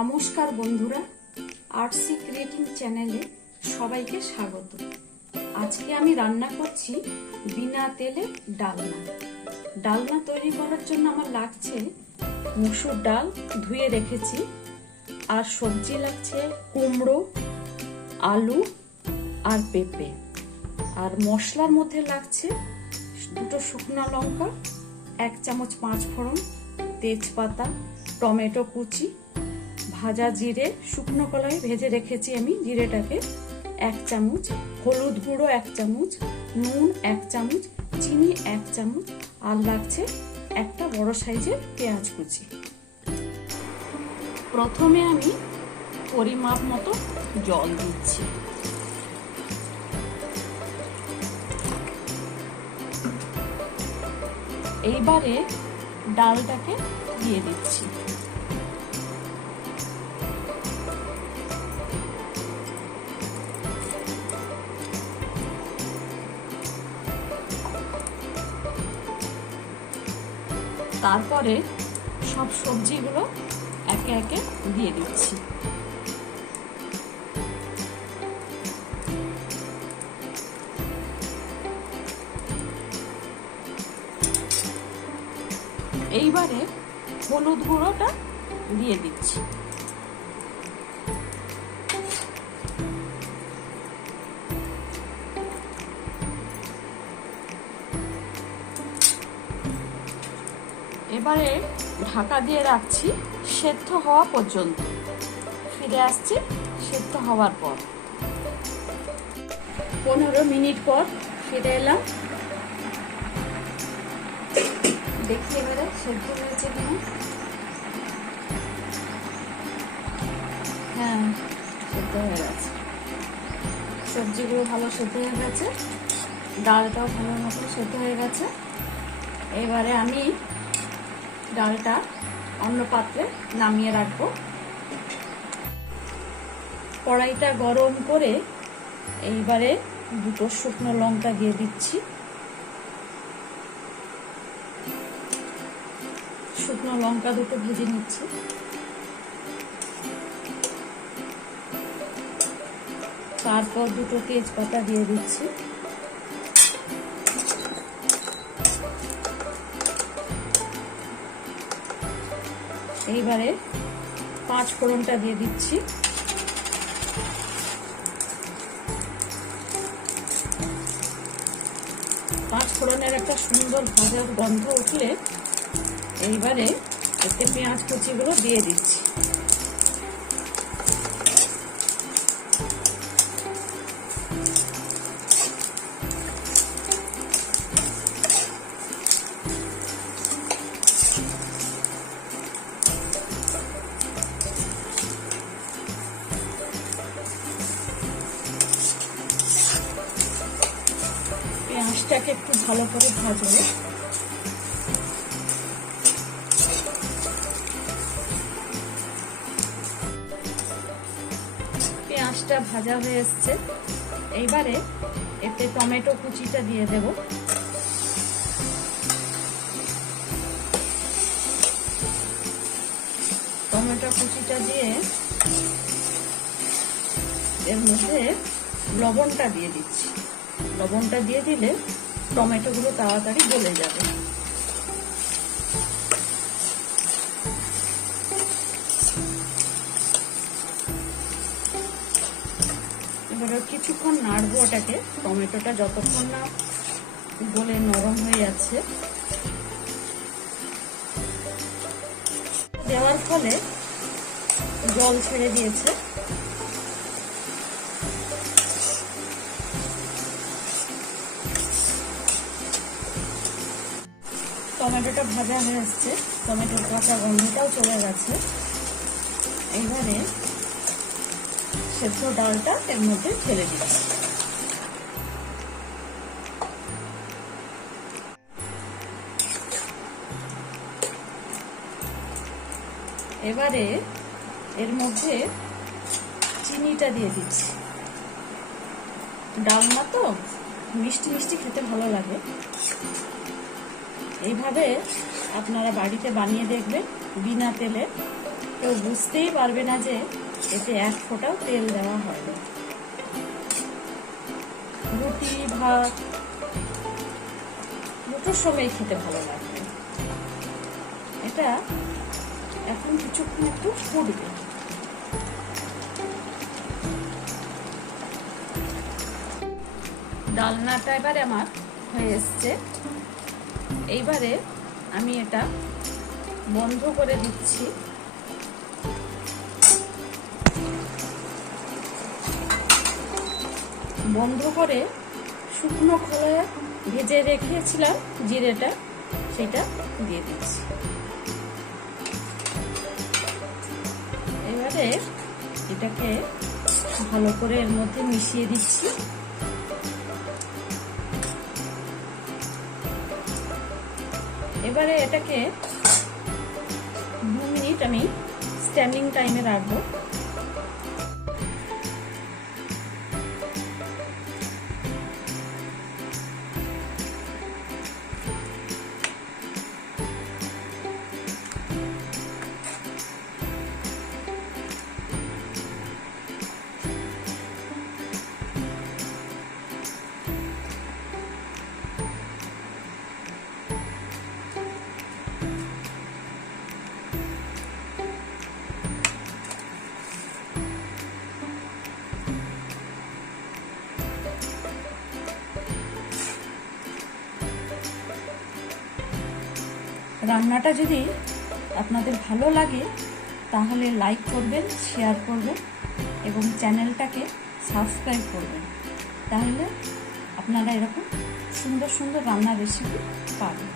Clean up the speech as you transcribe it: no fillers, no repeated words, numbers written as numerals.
নমস্কার বন্ধুরা, RC creating চ্যানেলে সবাইকে স্বাগত। আজকে আমি রান্না করছি বিনা তেলে ডালনা। ডালনা তৈরি করার জন্য আমার লাগছে মুসুর ডাল ধুয়ে রেখেছি, আর সবজি লাগছে কুমড়ো, আলু আর পেঁপে। আর মশলার মধ্যে লাগছে 2 শুকনো লঙ্কা, 1 চামচ 5 ফোড়ন, তেজপাতা, টমেটো কুচি, ভাজা জিরে, শুকনো কলাই ভেজে রেখেছি আমি জিরেটাকে 1 চামচ, হলুদ গুঁড়ো 1 চামচ, নুন 1 চামচ, চিনি 1 চামচ, আর লাগছে একটা বড় সাইজের পেঁয়াজ কুচি। প্রথমে আমি পরিমাপ মতো জল দিচ্ছি। এইবারে ডালটাকে দিয়ে দিচ্ছি। তারপরে সব সবজিগুলো একে একে দিয়ে দিচ্ছি। এইবারে হলুদ গুঁড়োটা দিয়ে দিচ্ছি। এবারে ঢাকা দিয়ে রাখছি সেদ্ধ হওয়া পর্যন্ত। ফিরে আসছি সেদ্ধ হওয়ার পর। 15 মিনিট পর ফিরে এলাম। দেখি এবারে সেদ্ধ হয়েছে কিনা। হ্যাঁ, সেদ্ধ হয়ে গেছে। সবজিগুলো ভালো সেদ্ধ হয়ে গেছে, ডালটাও ভালো মতো সেদ্ধ হয়ে গেছে। এবারে আমি ডালটা অন্য পাত্রে নামিয়ে রাখবো। কড়াইটা গরম করে এইবারে 2 শুকনো লঙ্কা দিয়ে দিচ্ছি। শুকনো লঙ্কা 2 ভেজে নিচ্ছি। তারপর 2 তেজপাতা দিয়ে দিচ্ছি। এইবারে 5 ফোড়নটা দিয়ে দিচ্ছি। পাঁচ ফোড়নের একটা সুন্দর ভাজার গন্ধ উঠলে এইবারে এতে পেঁয়াজ কুচিগুলো দিয়ে দিচ্ছি। পেঁয়াজটাকে একটু ভালো করে ভাজবো। পেঁয়াজটা ভাজা হয়ে এসছে। এইবারে এতে টমেটো কুচিটা দিয়ে দেব। টমেটো কুচিটা দিয়ে এর মধ্যে লবণটা দিয়ে দিচ্ছি। লবণটা দিয়ে দিলে টমেটোগুলো তাড়াতাড়ি গলে যাবে। এবারে কিছুক্ষণ নাড়বো ওটাকে, টমেটোটা যতক্ষণ না গলে নরম হয়ে যাচ্ছে। দেওয়ার ফলে জল ছেড়ে দিয়েছে। টমেটোটা ভাজা হয়ে আসছে, টমেটোর কাঁচা গন্ধটাও চলে গেছে। এইবারে সেদ্ধ ডালটা এর মধ্যে ঢেলে দিচ্ছি। এবারে এর মধ্যে চিনিটা দিয়ে দিচ্ছি। ডালনা তো মিষ্টি মিষ্টি খেতে ভালো লাগে। এইভাবে আপনারা বাড়িতে বানিয়ে দেখবেন বিনা তেলে। কেউ বুঝতেই পারবে না যে এতে এক ফোঁটাও তেল দেওয়া হয়নি। রুটি ভাত দুটোর সময় খেতে ভালো লাগবে। এটা এখন কিছুক্ষণ একটু ফুটবে। ডালনাটা এবারে আমার হয়ে এসছে। এইবারে আমি এটা বন্ধ করে দিচ্ছি। বন্ধ করে শুকনো খোলায় ভেজে রেখেছিলাম জিরেটা, সেটা দিয়ে দিচ্ছি। এবারে এটাকে ভালো করে এর মধ্যে মিশিয়ে দিচ্ছি। এবারে এটাকে 2 মিনিট আমি স্ট্যান্ডিং টাইমে রাখবো। রান্নাটা যদি আপনাদের ভালো লাগে তাহলে লাইক করবেন, শেয়ার করবেন এবং চ্যানেলটাকে সাবস্ক্রাইব করবেন। তাহলে আপনারা এরকম সুন্দর সুন্দর রান্নার রেসিপি পাবেন।